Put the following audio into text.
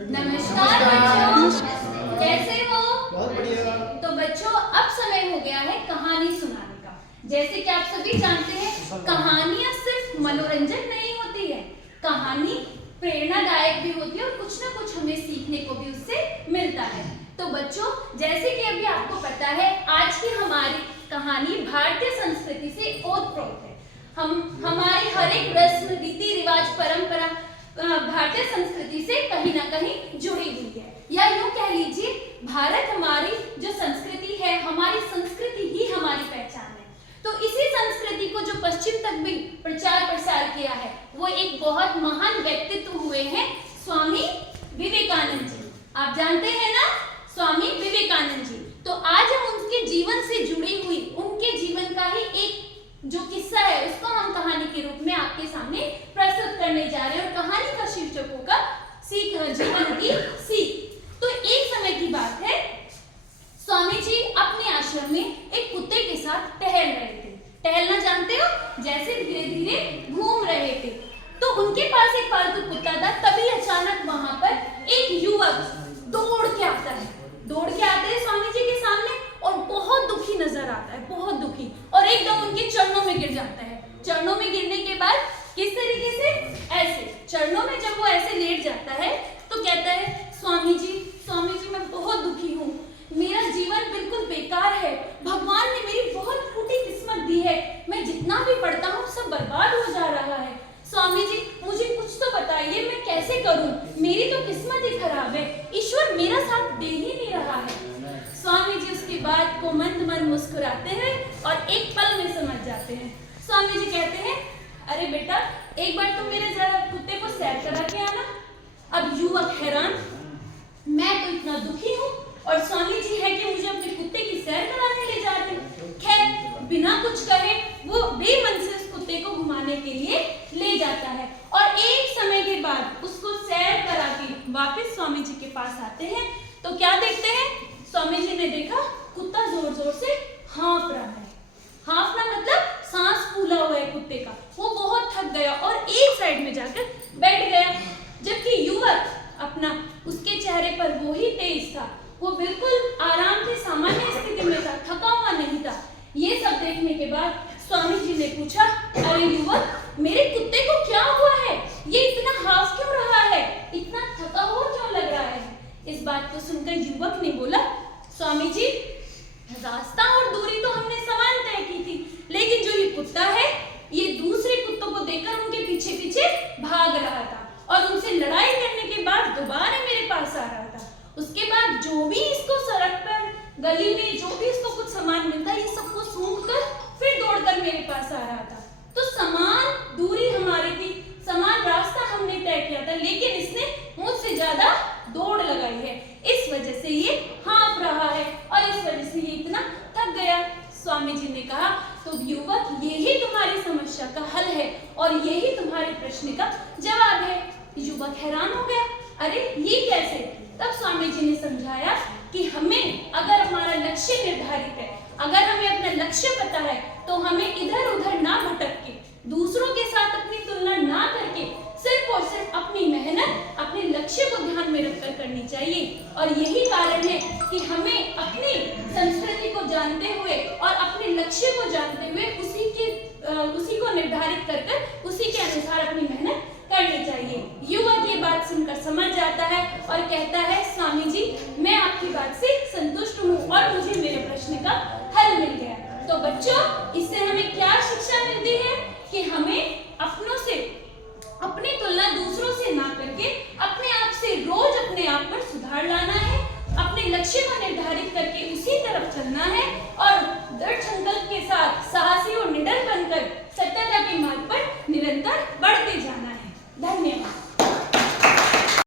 नमस्कार बच्चों, कैसे हो? बहुत बढ़िया। तो बच्चों, अब समय हो गया है कहानी सुनाने का। जैसे कि आप सभी जानते हैं, कहानियां सिर्फ मनोरंजन नहीं होती है, कहानी प्रेरणादायक भी होती है और कुछ ना कुछ हमें सीखने को भी उससे मिलता है। तो बच्चों, जैसे कि अभी आपको पता है, आज की हमारी कहानी भारतीय संस्कृति से ओतप्रोत है। हम हमारे हर एक रस्म, रीति रिवाज, परंपरा भारतीय संस्कृति से कहीं ना कहीं जुड़ी हुई है, या यूं कह लीजिए, भारत हमारी जो संस्कृति है, हमारी संस्कृति ही हमारी पहचान है। तो इसी संस्कृति को जो पश्चिम तक भी प्रचार प्रसार किया है, वो एक बहुत महान व्यक्तित्व हुए हैं, स्वामी विवेकानंद जी। आप जानते हैं ना, स्वामी विवेकानंद जी। तो आज हम उनके जीवन से जुड़ी हुई, उनके जीवन का ही एक जो किस्सा है, उसको हम कहानी के रूप में आपके सामने प्रस्तुत करने जा रहे हैं। और कहानी का शीर्षक होगा जीवन की सीख। तो एक समय की बात है, स्वामी जी अपने आश्रम में एक कुत्ते के साथ टहल रहे थे। टहलना जानते हो, जैसे धीरे धीरे घूम रहे थे। तो उनके पास एक पालतू कुत्ता था। तभी अचानक वहां पर एक युवक दौड़ के आता है। स्वामी जी के सामने और बहुत दुखी नजर आता है, बहुत दुखी, और एकदम उनके चरणों में गिर जाता है। चरणों में गिरने के बाद किस तरीके से? ऐसे चरणों में जब वो ऐसे लेट जाता है तो कहता है, स्वामी जी मैं बहुत दुखी हूँ, मेरा जीवन बिल्कुल बेकार है, भगवान ने मेरी बहुत फूटी किस्मत दी है, मैं जितना भी पढ़ता हूँ सब बर्बाद हो जा रहा है। स्वामी जी मुझे कुछ तो बताइए, मैं कैसे करूं? मेरी तो किस्मत ही खराब है, ईश्वर मेरा साथ दे ही नहीं रहा है। स्वामी जी उसकी बात को मंद मंद मुस्कुराते हैं और एक पल में समझ जाते हैं। स्वामी जी कहते हैं, अरे बेटा, एक बार तुम मेरे जरा कुत्ते को सैर करा के आना। अब युवक हैरान, मैं तो इतना दुखी हूँ और स्वामी जी है कि मुझे अपने कुत्ते की सैर कराने ले जा रहे हैं। खैर, बिना कुछ कहे वो बेमन से उस कुत्ते को घुमाने के लिए ले जाता है और एक समय के बाद उसको सैर करा के वापस स्वामी जी के पास आते हैं। तो क्या देखते हैं? स्वामी जी ने देखा, कुत्ता जोर जोर से हाँफ रहा है। हाँफना मतलब सांस फूला हुआ है कुत्ते का। वो बहुत थक गया और एक साइड में जाकर बैठ गया, जबकि युवक अपना, उसके चेहरे पर वो ही तेज था, वो बिल्कुल आराम से सामान्य स्थिति में था, थका हुआ नहीं था। ये सब देखने के बाद स्वामी जी ने पूछा, अरे युवक, मेरे कुत्ते को क्या हुआ है? ये इतना हाँफ क्यों रहा है? इतना थका हुआ क्यों लग रहा है? इस बात को सुनकर युवक ने बोला, स्वामी जी, रास्ता और दूरी तो हमने समान तय की थी, लेकिन जो ये कुत्ता है, ये दूसरे कुत्तों को देखकर उनके पीछे पीछे भाग रहा था और उनसे लड़ाई करने के बाद दोबारा मेरे पास आ रहा था। उसके बाद जो भी इसको सड़क पर, गली में जो भी इसको कुछ सामान मिलता, ये सबको सूंघकर फिर दौड़कर मेरे पास आ रहा था। तो समान दूरी हमारी थी, समान रास्ता हमने तय किया था, लेकिन इसने मुझसे ज्यादा दौड़ लगाई है, इस वजह से ये हाँफ रहा है और इस वजह से ये इतना थक गया। स्वामी जी ने कहा, तो युवक, यही तुम्हारी समस्या का हल है और यही तुम्हारे प्रश्न का जवाब है। युवक हैरान हो गया, अरे ये कैसे? तब स्वामी जी ने समझाया कि हमें, अगर हमारा लक्ष्य निर्धारित है, अगर हमें अपना लक्ष्य पता है, तो हमें इधर उधर ना भटक के, दूसरों के साथ अपनी तुलना ना करके, सिर्फ और सिर्फ अपनी मेहनत, अपने लक्ष्य को ध्यान में रखकर करनी चाहिए। और यही कारण है कि हमें अपनी संस्कृति को जानते हुए और अपने लक्ष्य को जानते हुए उसी को निर्धारित कर उसी के अनुसार अपनी मेहनत करनी चाहिए। युवक ये बात सुनकर समझ जाता है और कहता है, स्वामी जी, मैं आपकी बात से संतुष्ट हूँ और मुझे मेरे प्रश्न का हल मिल गया। तो बच्चों, इससे हमें क्या शिक्षा मिलती है? कि हमें अपनों से, अपनी तुलना दूसरों से ना